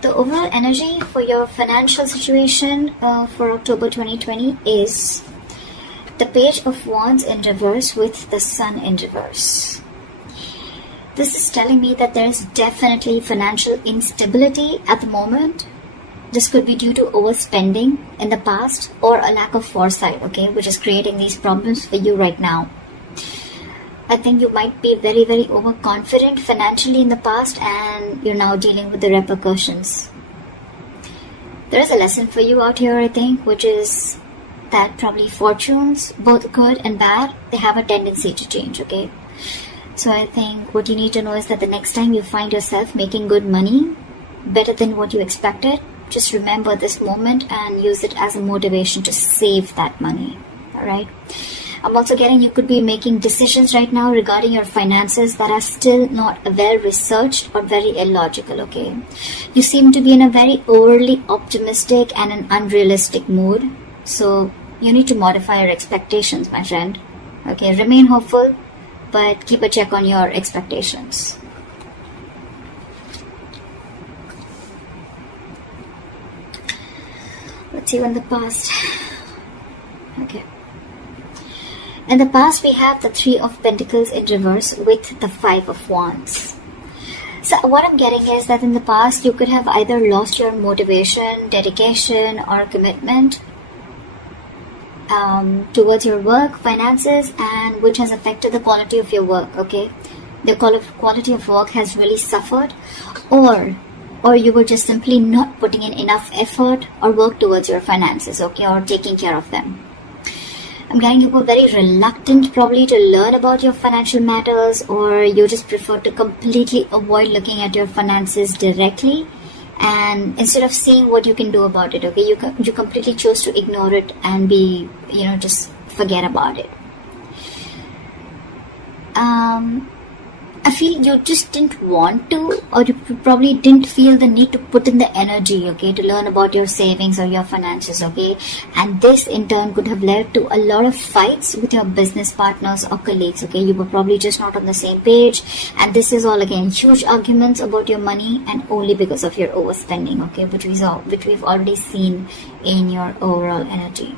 The overall energy for your financial situation for October 2020 is the Page of Wands in reverse with the Sun in reverse. This is telling me that there is definitely financial instability at the moment. This could be due to overspending in the past or a lack of foresight, okay, which is creating these problems for you right now. I think you might be very, very overconfident financially in the past and you're now dealing with the repercussions. There is a lesson for you out here, I think, which is that probably fortunes, both good and bad, they have a tendency to change, okay? So I think what you need to know is that the next time you find yourself making good money, better than what you expected, just remember this moment and use it as a motivation to save that money, alright? I'm also getting you could be making decisions right now regarding your finances that are still not well researched or very illogical, okay? You seem to be in a very overly optimistic and an unrealistic mood, so you need to modify your expectations, my friend, okay? Remain hopeful, but keep a check on your expectations. Let's see in the past. Okay. In the past, we have the Three of Pentacles in reverse with the Five of Wands. So what I'm getting is that in the past, you could have either lost your motivation, dedication, or commitment towards your work, finances, and which has affected the quality of your work, okay? The quality of work has really suffered, or you were just simply not putting in enough effort or work towards your finances, okay, or taking care of them. I'm getting you were very reluctant probably to learn about your financial matters, or you just prefer to completely avoid looking at your finances directly, and instead of seeing what you can do about it, okay, you completely chose to ignore it and be, just forget about it. I feel you just didn't want to, or you probably didn't feel the need to put in the energy, okay, to learn about your savings or your finances, okay? And this in turn could have led to a lot of fights with your business partners or colleagues, okay? You were probably just not on the same page, and this is all again huge arguments about your money, and only because of your overspending, okay, which we've already seen in your overall energy.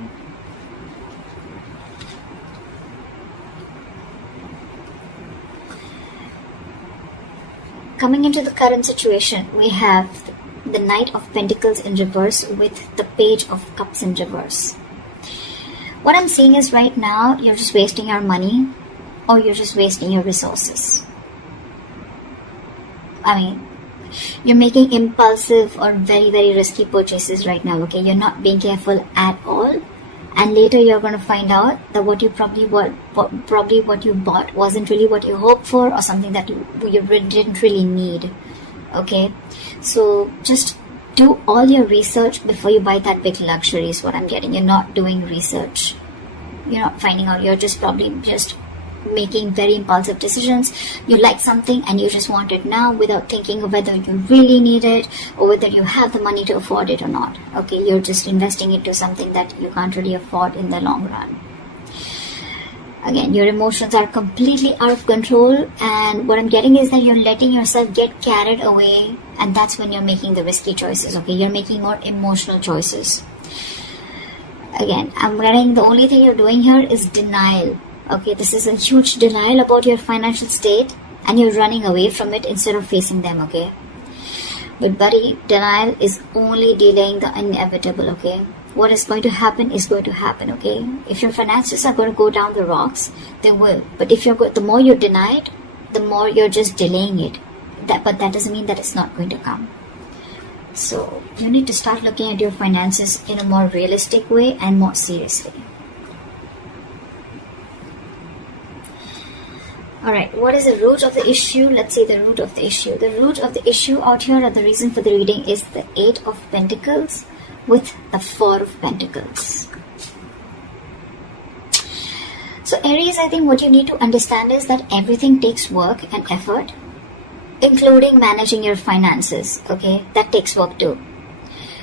Coming into the current situation, we have the Knight of Pentacles in reverse with the Page of Cups in reverse. What I'm seeing is right now, you're just wasting your money or you're just wasting your resources. I mean, you're making impulsive or very, very risky purchases right now, okay? You're not being careful at all. And later you're going to find out that what you what you bought wasn't really what you hoped for, or something that you didn't really need, okay? So just do all your research before you buy that big luxury is what I'm getting. You're not doing research. You're not finding out. You're just probably just making very impulsive decisions. You like something and you just want it now without thinking of whether you really need it or whether you have the money to afford it or not, okay? You're just investing into something that you can't really afford in the long run. Again, your emotions are completely out of control, and what I'm getting is that you're letting yourself get carried away, and that's when you're making the risky choices, okay? You're making more emotional choices. Again, I'm getting the only thing you're doing here is denial. Okay, this is a huge denial about your financial state, and you're running away from it instead of facing them, okay? But buddy, denial is only delaying the inevitable, okay? What is going to happen is going to happen, okay? If your finances are going to go down the rocks, they will. But if the more you deny it, the more you're just delaying it. But that doesn't mean that it's not going to come. So you need to start looking at your finances in a more realistic way and more seriously. Alright, what is the root of the issue? Let's see the root of the issue. The root of the issue out here, or the reason for the reading, is the Eight of Pentacles with the Four of Pentacles. So Aries, I think what you need to understand is that everything takes work and effort, including managing your finances, okay? That takes work too.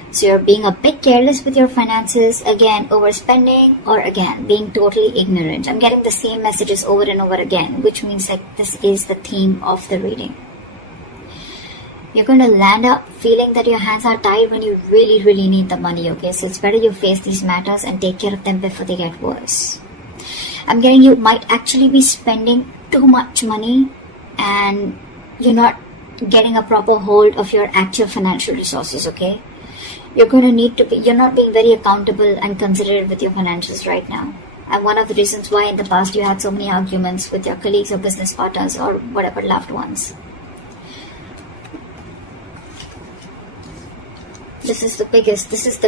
So you're being a bit careless with your finances, again, overspending, or again, being totally ignorant. I'm getting the same messages over and over again, which means like this is the theme of the reading. You're going to land up feeling that your hands are tied when you really, really need the money, okay? So it's better you face these matters and take care of them before they get worse. I'm getting you might actually be spending too much money and you're not getting a proper hold of your actual financial resources, okay? You're going to need to be, you're not being very accountable and considerate with your financials right now. And one of the reasons why in the past you had so many arguments with your colleagues or business partners or whatever loved ones. This is the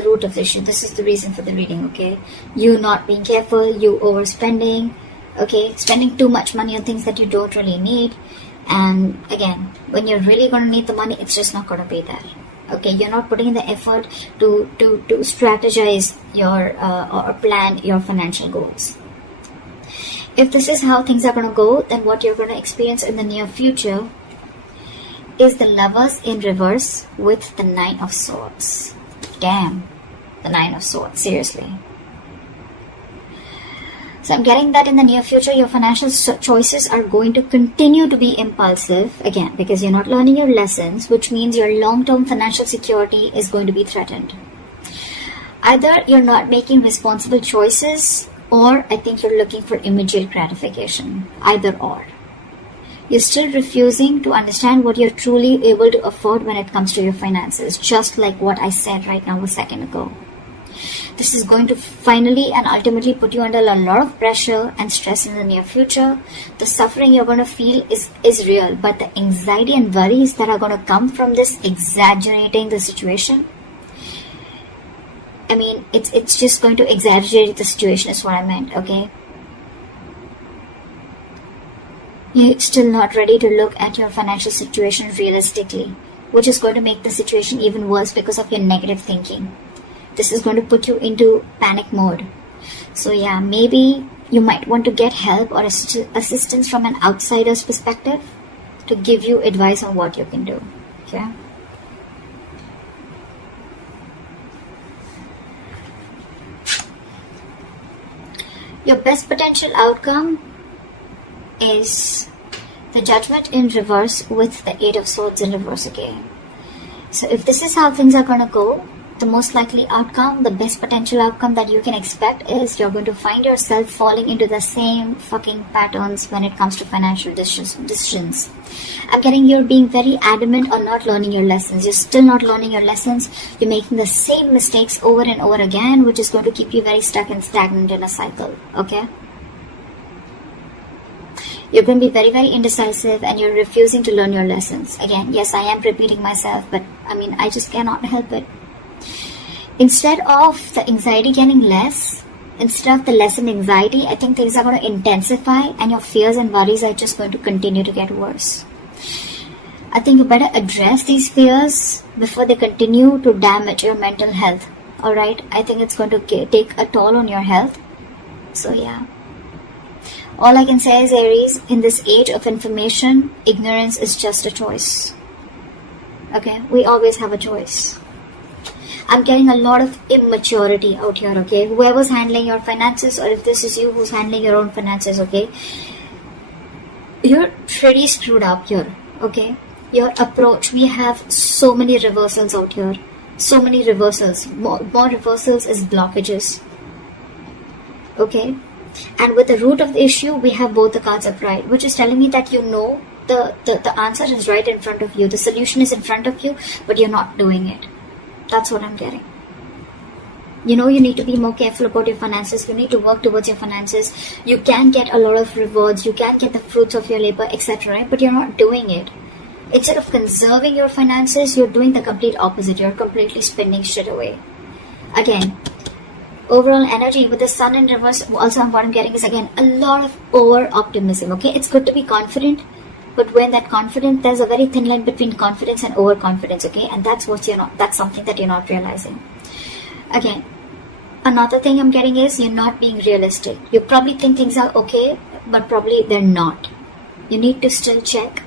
root of the issue. This is the reason for the reading, okay? You not being careful, you overspending, okay? Spending too much money on things that you don't really need. And again, when you're really going to need the money, it's just not going to be there. Okay, you're not putting in the effort to strategize your or plan your financial goals. If this is how things are going to go, then what you're going to experience in the near future is the Lovers in reverse with the Nine of Swords. Damn, the Nine of Swords, seriously. So I'm getting that in the near future, your financial choices are going to continue to be impulsive, again, because you're not learning your lessons, which means your long-term financial security is going to be threatened. Either you're not making responsible choices, or I think you're looking for immediate gratification. Either or. You're still refusing to understand what you're truly able to afford when it comes to your finances, just like what I said right now a second ago. This is going to finally and ultimately put you under a lot of pressure and stress in the near future. The suffering you're going to feel is real, but the anxiety and worries that are going to come from this exaggerating the situation, I mean, it's just going to exaggerate the situation is what I meant, okay? You're still not ready to look at your financial situation realistically, which is going to make the situation even worse because of your negative thinking. This is going to put you into panic mode. So yeah, maybe you might want to get help or assistance from an outsider's perspective to give you advice on what you can do. Okay? Your best potential outcome is the Judgment in reverse with the Eight of Swords in reverse again. So if this is how things are going to go, the most likely outcome, the best potential outcome that you can expect is you're going to find yourself falling into the same fucking patterns when it comes to financial decisions. I'm getting you're being very adamant on not learning your lessons. You're still not learning your lessons. You're making the same mistakes over and over again, which is going to keep you very stuck and stagnant in a cycle. Okay? You're going to be very, very indecisive and you're refusing to learn your lessons. Again, yes, I am repeating myself, but I mean, I just cannot help it. Instead of the anxiety getting less, instead of the lessened anxiety, I think things are going to intensify and your fears and worries are just going to continue to get worse. I think you better address these fears before they continue to damage your mental health. Alright? I think it's going to take a toll on your health. So yeah. All I can say is, Aries, in this age of information, ignorance is just a choice. Okay? We always have a choice. I'm getting a lot of immaturity out here, okay? Whoever's handling your finances, or if this is you who's handling your own finances, okay? You're pretty screwed up here, okay? Your approach, we have so many reversals out here. So many reversals. More reversals is blockages. Okay? And with the root of the issue, we have both the cards upright, which is telling me that you know the answer is right in front of you. The solution is in front of you, but you're not doing it. That's what I'm getting. You know you need to be more careful about your finances. You need to work towards your finances. You can get a lot of rewards. You can get the fruits of your labor, etc. Right? But you're not doing it. Instead of conserving your finances, you're doing the complete opposite. You're completely spending shit away. Again, overall energy with the Sun in reverse, also what I'm getting is again a lot of over-optimism. Okay, it's good to be confident. But when that confidence, there's a very thin line between confidence and overconfidence, okay? And that's something that you're not realizing. Again, another thing I'm getting is you're not being realistic. You probably think things are okay, but probably they're not. You need to still check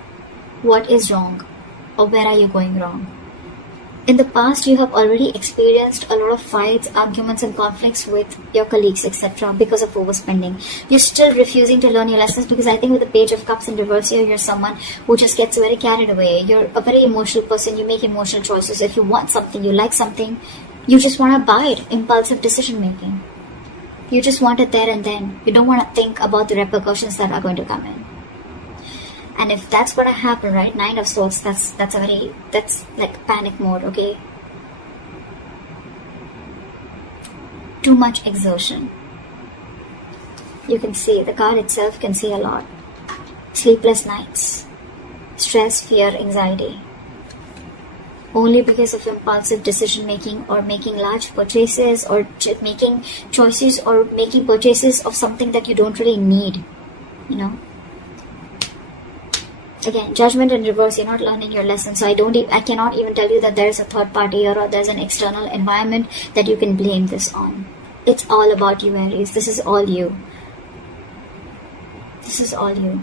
what is wrong or where are you going wrong. In the past, you have already experienced a lot of fights, arguments and conflicts with your colleagues, etc. because of overspending. You're still refusing to learn your lessons because I think with the Page of Cups in reverse here, you're someone who just gets very carried away. You're a very emotional person. You make emotional choices. If you want something, you like something, you just want to buy it. Impulsive decision making. You just want it there and then. You don't want to think about the repercussions that are going to come in. And if that's going to happen, right, 9 of Swords, that's like panic mode, okay? Too much exertion. You can see, the card itself can see a lot. Sleepless nights. Stress, fear, anxiety. Only because of impulsive decision making or making large purchases or making choices or making purchases of something that you don't really need, you know? Again, judgment in reverse, you're not learning your lesson. So I cannot even tell you that there's a third party here or there's an external environment that you can blame this on. It's all about you, Aries. This is all you. This is all you.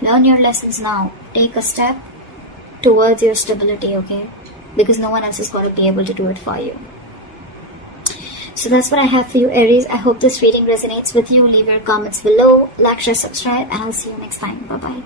Learn your lessons now. Take a step towards your stability, okay? Because no one else is going to be able to do it for you. So that's what I have for you, Aries. I hope this reading resonates with you. Leave your comments below, like, share, subscribe, and I'll see you next time. Bye-bye.